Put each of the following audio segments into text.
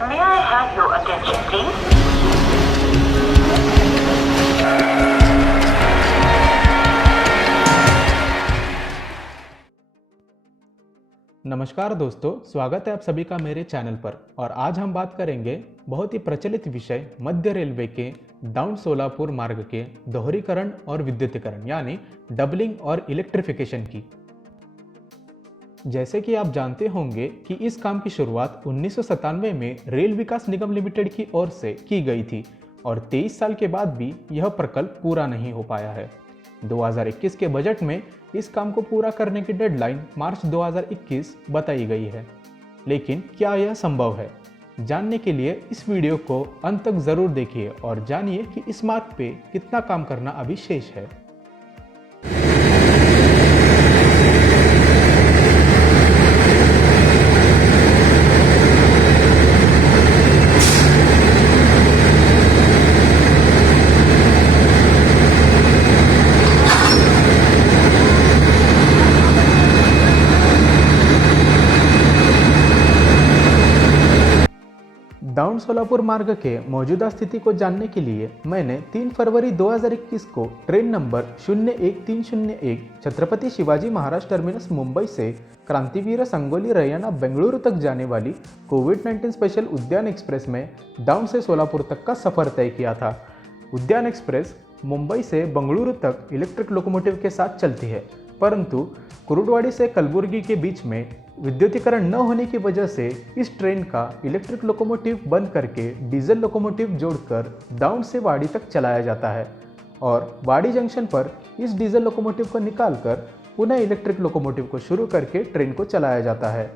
May I have your attention, please? नमस्कार दोस्तों, स्वागत है आप सभी का मेरे चैनल पर। और आज हम बात करेंगे बहुत ही प्रचलित विषय मध्य रेलवे के डाउन सोलापुर मार्ग के दोहरीकरण और विद्युतीकरण यानी डबलिंग और इलेक्ट्रिफिकेशन की। जैसे कि आप जानते होंगे कि इस काम की शुरुआत 1997 में रेल विकास निगम लिमिटेड की ओर से की गई थी और 23 साल के बाद भी यह प्रकल्प पूरा नहीं हो पाया है। 2021 के बजट में इस काम को पूरा करने की डेडलाइन मार्च 2021 बताई गई है। लेकिन क्या यह संभव है? जानने के लिए इस वीडियो को अंत तक जरूर देखिए और जानिए कि इस मार्ग पे कितना काम करना अभी शेष है। डाउन सोलापुर मार्ग के मौजूदा स्थिति को जानने के लिए मैंने 3 फरवरी 2021 को train number 01301 Chhatrapati Shivaji Maharaj terminus Mumbai से क्रांतिवीर संगोली रैयाना बेंगलुरु तक जाने वाली कोविड-19 स्पेशल उद्यान एक्सप्रेस में डाउन से सोलापुर तक का सफर तय किया था। उद्यान एक्सप्रेस मुंबई से बेंगलुरु तक इलेक्ट्रिक लोकोमोटिव के साथ चलती है, परंतु कुरुडवाड़ी से कलबुर्गी के बीच में विद्युतीकरण न होने की वजह से इस ट्रेन का इलेक्ट्रिक लोकोमोटिव बंद करके डीजल लोकोमोटिव जोड़कर डाउन से वाड़ी तक चलाया जाता है और वाड़ी जंक्शन पर इस डीजल लोकोमोटिव को निकालकर पुनः इलेक्ट्रिक लोकोमोटिव को शुरू करके ट्रेन को चलाया जाता है।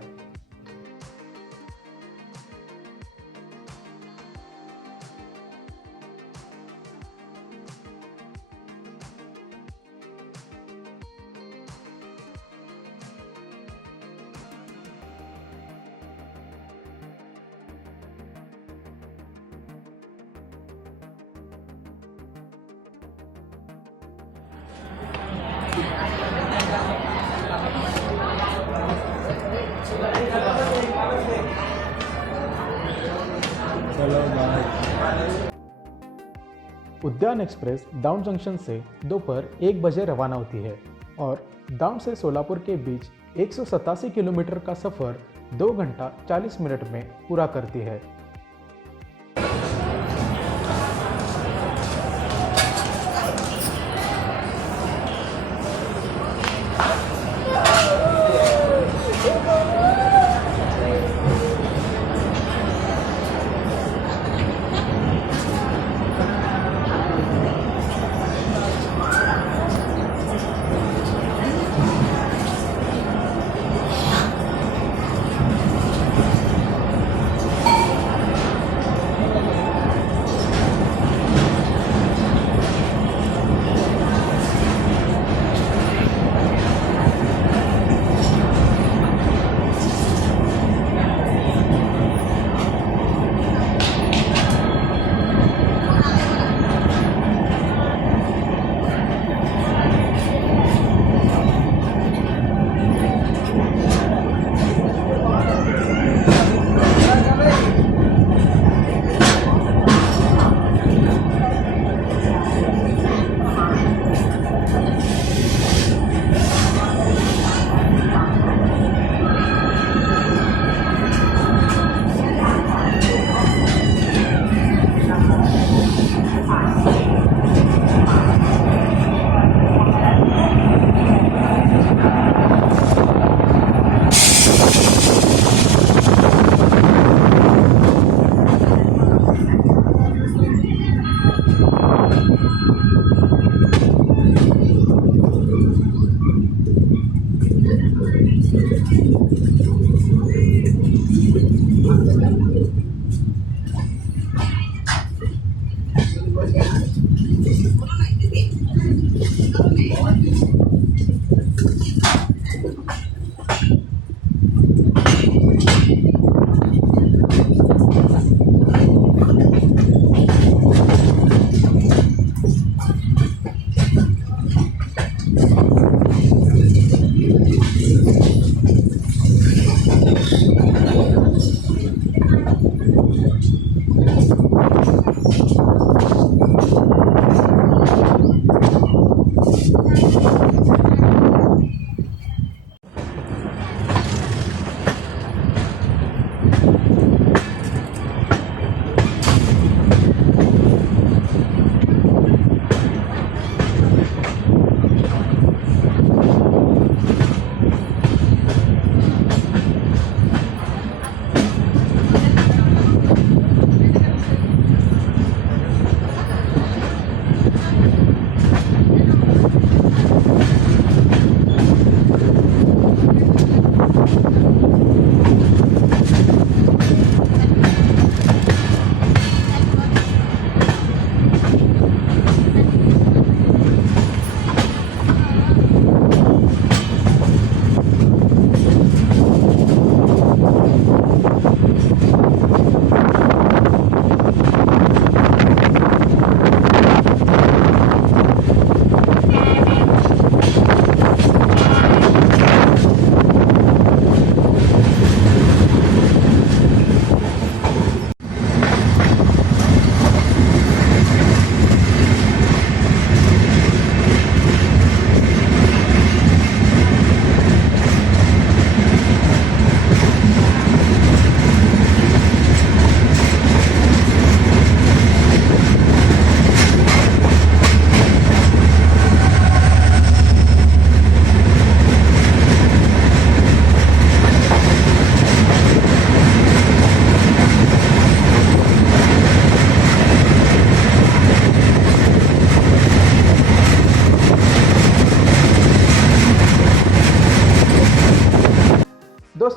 उद्यान एक्सप्रेस डाउन जंक्शन से दोपहर 1 बजे रवाना होती है और डाउन से सोलापुर के बीच 187 किलोमीटर का सफ़र 2 घंटा 40 मिनट में पूरा करती है।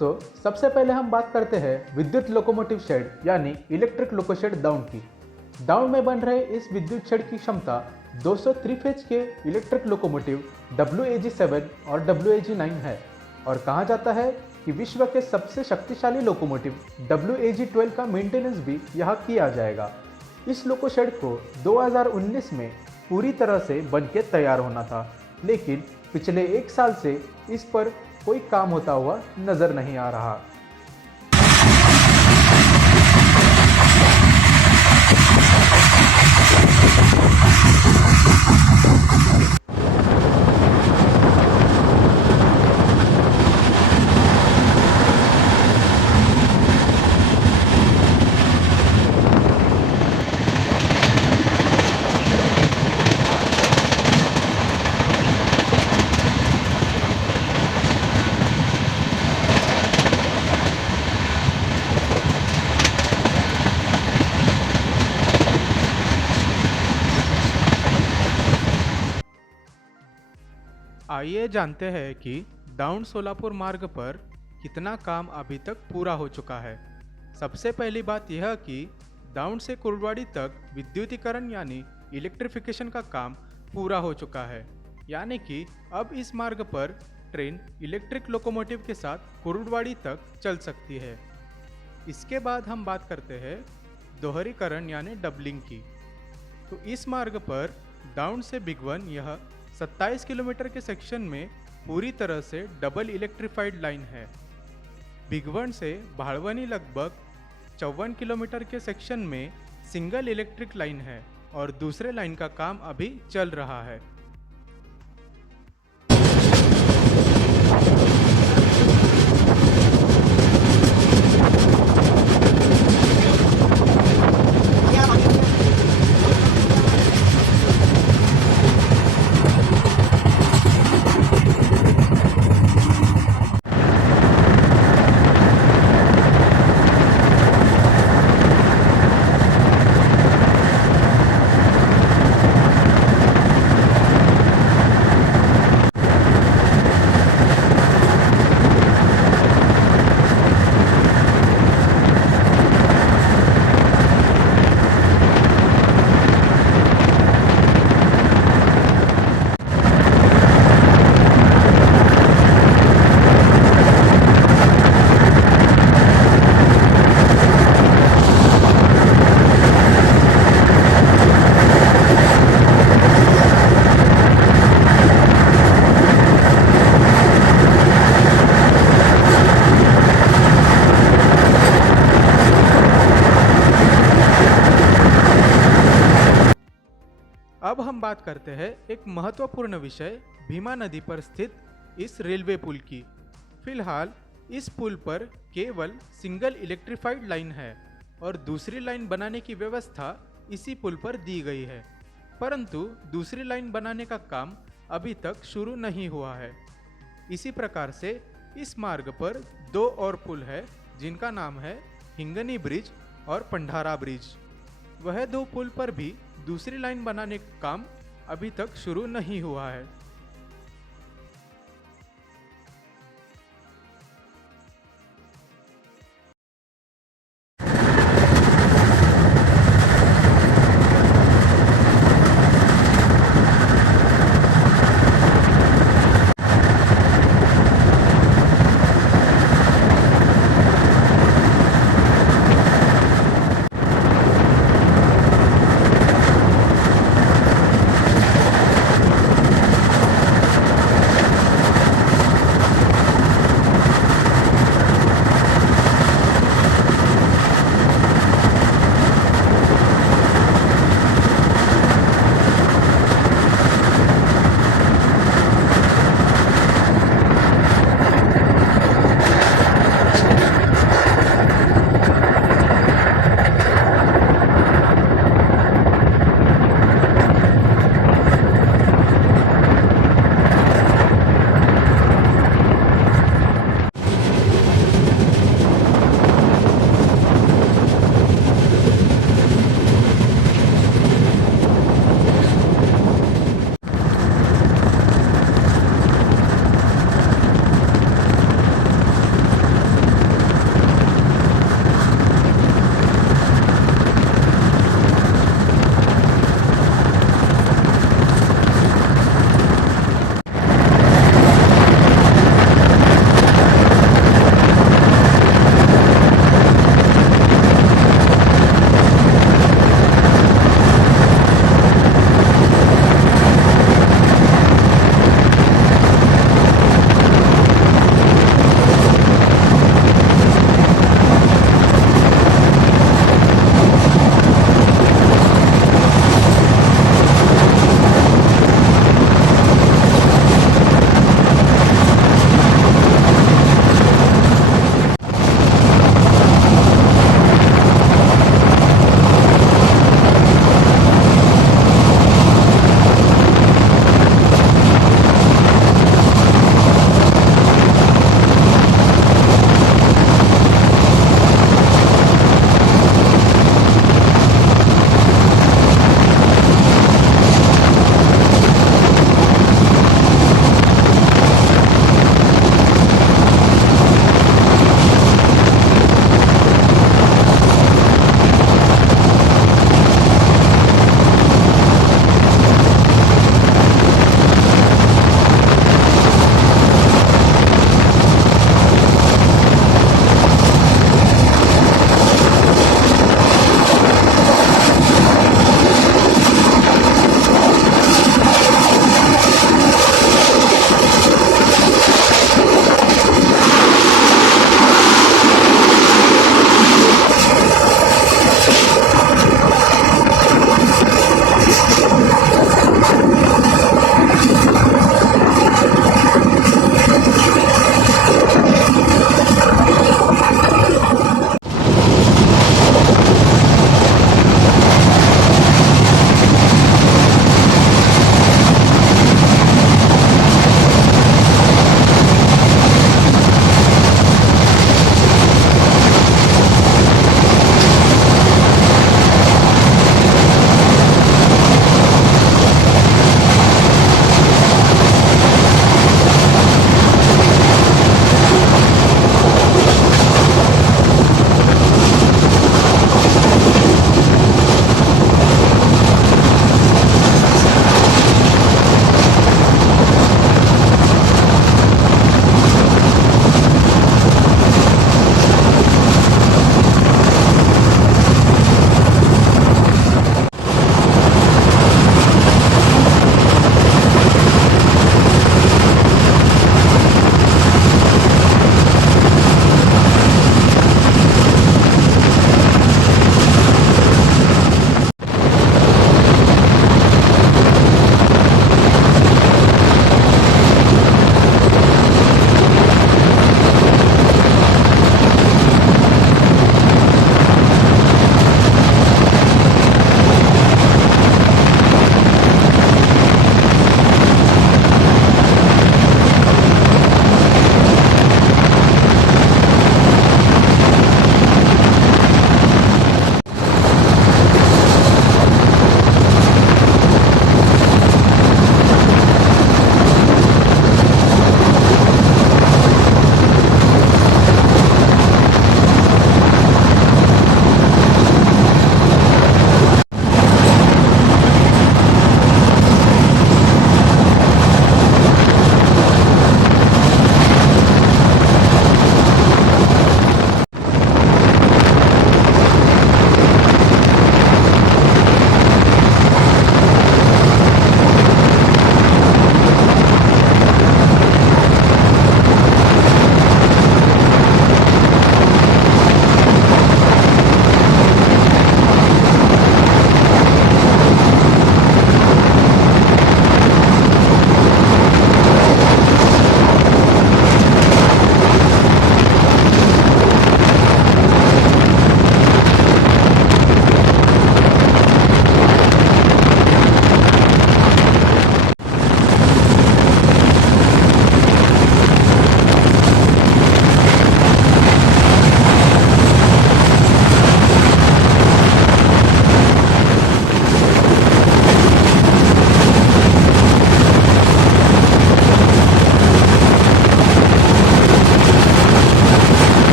दोस्तों, सबसे पहले हम बात करते हैं विद्युत लोकोमोटिव शेड यानी इलेक्ट्रिक लोको शेड दाउन की। दाउन में बन रहे इस विद्युत शेड की क्षमता 200 3 फेज के इलेक्ट्रिक लोकोमोटिव WAG7 और WAG9 है और कहा जाता है कि विश्व के सबसे शक्तिशाली लोकोमोटिव WAG12 का मेंटेनेंस भी यहाँ किया जाएगा। इस लोको शेड को 2019 में पूरी तरह से बनके तैयार होना था, लेकिन पिछले 1 साल से इस पर कोई काम होता हुआ नजर नहीं आ रहा। आइए जानते हैं कि दाउन सोलापुर मार्ग पर कितना काम अभी तक पूरा हो चुका है। सबसे पहली बात यह कि दाउन से कुर्डवाड़ी तक विद्युतीकरण यानी इलेक्ट्रिफिकेशन का काम पूरा हो चुका है, यानी कि अब इस मार्ग पर ट्रेन इलेक्ट्रिक लोकोमोटिव के साथ कुर्डवाड़ी तक चल सकती है। इसके बाद हम बात करते हैं दोहरीकरण यानी डबलिंग की। तो इस मार्ग पर दाउन से बिगवन यह 27 किलोमीटर के सेक्शन में पूरी तरह से डबल इलेक्ट्रिफाइड लाइन है। बिगवन से भाड़वनी लगभग 54 किलोमीटर के सेक्शन में सिंगल इलेक्ट्रिक लाइन है और दूसरे लाइन का काम अभी चल रहा है। अब हम बात करते हैं एक महत्वपूर्ण विषय भीमा नदी पर स्थित इस रेलवे पुल की। फिलहाल इस पुल पर केवल सिंगल इलेक्ट्रिफाइड लाइन है और दूसरी लाइन बनाने की व्यवस्था इसी पुल पर दी गई है, परंतु दूसरी लाइन बनाने का काम अभी तक शुरू नहीं हुआ है। इसी प्रकार से इस मार्ग पर 2 और पुल है जिनका नाम है हिंगनी ब्रिज और पंडारा ब्रिज। वह 2 पुल पर भी दूसरी लाइन बनाने का काम अभी तक शुरू नहीं हुआ है।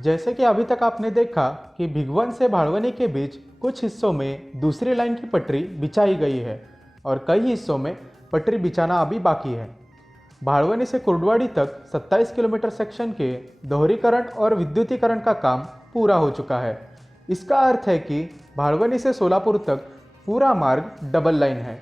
जैसे कि अभी तक आपने देखा कि भिगवण से भाड़वनी के बीच कुछ हिस्सों में दूसरी लाइन की पटरी बिछाई गई है और कई हिस्सों में पटरी बिछाना अभी बाकी है। भाड़वनी से कुर्डवाड़ी तक 27 किलोमीटर सेक्शन के दोहरीकरण और विद्युतीकरण का काम पूरा हो चुका है। इसका अर्थ है कि भाड़वनी से सोलापुर तक पूरा मार्ग डबल लाइन है।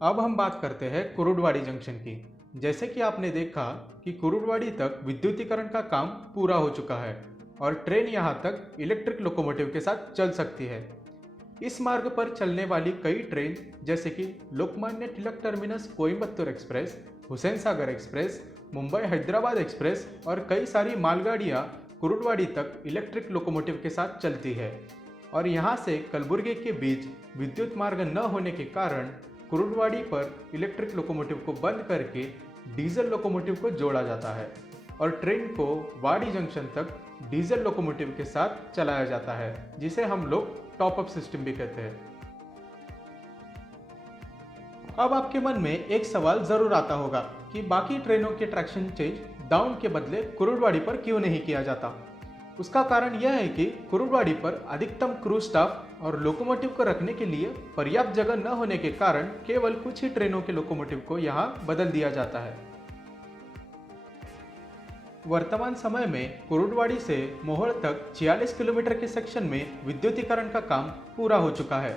अब हम बात करते हैं कुरुडवाड़ी जंक्शन की। जैसे कि आपने देखा कि कुरुडवाड़ी तक विद्युतीकरण का काम पूरा हो चुका है और ट्रेन यहां तक इलेक्ट्रिक लोकोमोटिव के साथ चल सकती है। इस मार्ग पर चलने वाली कई ट्रेन जैसे कि लोकमान्य तिलक टर्मिनस कोयम्बतूर एक्सप्रेस, हुसैन सागर एक्सप्रेस, मुंबई हैदराबाद एक्सप्रेस और कई सारी मालगाड़ियां कुरुडवाड़ी तक इलेक्ट्रिक लोकोमोटिव के साथ चलती है। और यहां से कलबुर्गी के बीच विद्युत मार्ग न होने के कारण कुरुडवाड़ी पर इलेक्ट्रिक लोकोमोटिव को बंद करके डीजल लोकोमोटिव को जोड़ा जाता है। और ट्रेन को वाडी जंक्शन तक डीजल लोकोमोटिव के साथ चलाया जाता है, जिसे हम लोग टॉप अप सिस्टम भी कहते हैं। अब आपके मन में एक सवाल जरूर आता होगा कि बाकी ट्रेनों के ट्रैक्शन चेंज डाउन के बदले कुरुडवाड़ी पर क्यों नहीं किया जाता। उसका कारण यह है कि कुरुडवाड़ी पर अधिकतम क्रू स्टाफ और लोकोमोटिव को रखने के लिए पर्याप्त जगह न होने के कारण केवल कुछ ही ट्रेनों के लोकोमोटिव को यहाँ बदल दिया जाता है। वर्तमान समय में कुरुडवाड़ी से मोहोळ तक 46 किलोमीटर के सेक्शन में विद्युतीकरण का काम पूरा हो चुका है।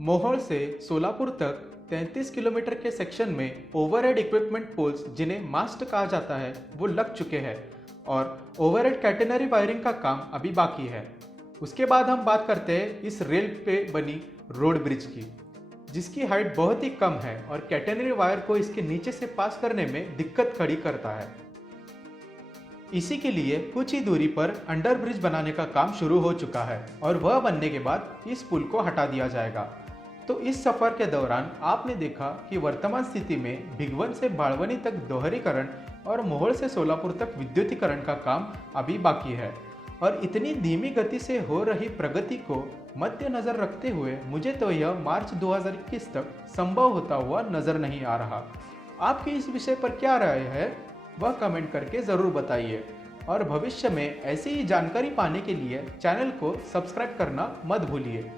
मोहोळ से सोलापुर तक 33 किलोमीटर के सेक्शन में ओवरहेड इक्विपमेंट पोल्स जिन्हें मास्ट कहा जाता है वो लग चुके हैं और ओवरहेड कैटेनरी वायरिंग का काम अभी बाकी है। उसके बाद हम बात करते हैं इस रेल पे बनी रोड ब्रिज की, जिसकी हाइट बहुत ही कम है और कैटेनरी वायर को इसके नीचे से पास करने में दिक्कत खड़ी करता है। इसी के लिए कुछ ही दूरी पर अंडर ब्रिज बनाने का काम शुरू हो चुका है और वह बनने के बाद इस पुल को हटा दिया जाएगा। तो इस सफर के दौरान आपने देखा कि वर्तमान स्थिति में भिगवण से बाळवणी तक दोहरीकरण और मोहोळ से सोलापुर तक विद्युतीकरण का काम अभी बाकी है और इतनी धीमी गति से हो रही प्रगति को मद्देनजर रखते हुए मुझे तो यह मार्च 2021 तक संभव होता हुआ नजर नहीं आ रहा। आपकी इस विषय पर क्या राय है वह कमेंट करके ज़रूर बताइए और भविष्य में ऐसी ही जानकारी पाने के लिए चैनल को सब्सक्राइब करना मत भूलिए।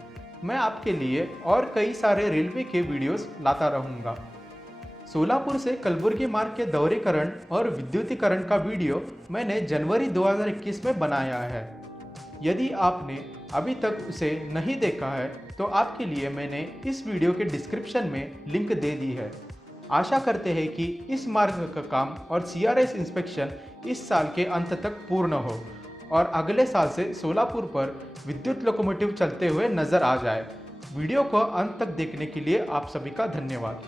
मैं आपके लिए और कई सारे रेलवे के वीडियोस लाता रहूँगा। सोलापुर से कलबुर्गी मार्ग के दोहरीकरण और विद्युतीकरण का वीडियो मैंने जनवरी 2021 में बनाया है। यदि आपने अभी तक उसे नहीं देखा है तो आपके लिए मैंने इस वीडियो के डिस्क्रिप्शन में लिंक दे दी है। आशा करते हैं कि इस मार्ग का काम और CRS इंस्पेक्शन इस साल के अंत तक पूर्ण हो और अगले साल से सोलापुर पर विद्युत लोकोमोटिव चलते हुए नजर आ जाए। वीडियो को अंत तक देखने के लिए आप सभी का धन्यवाद।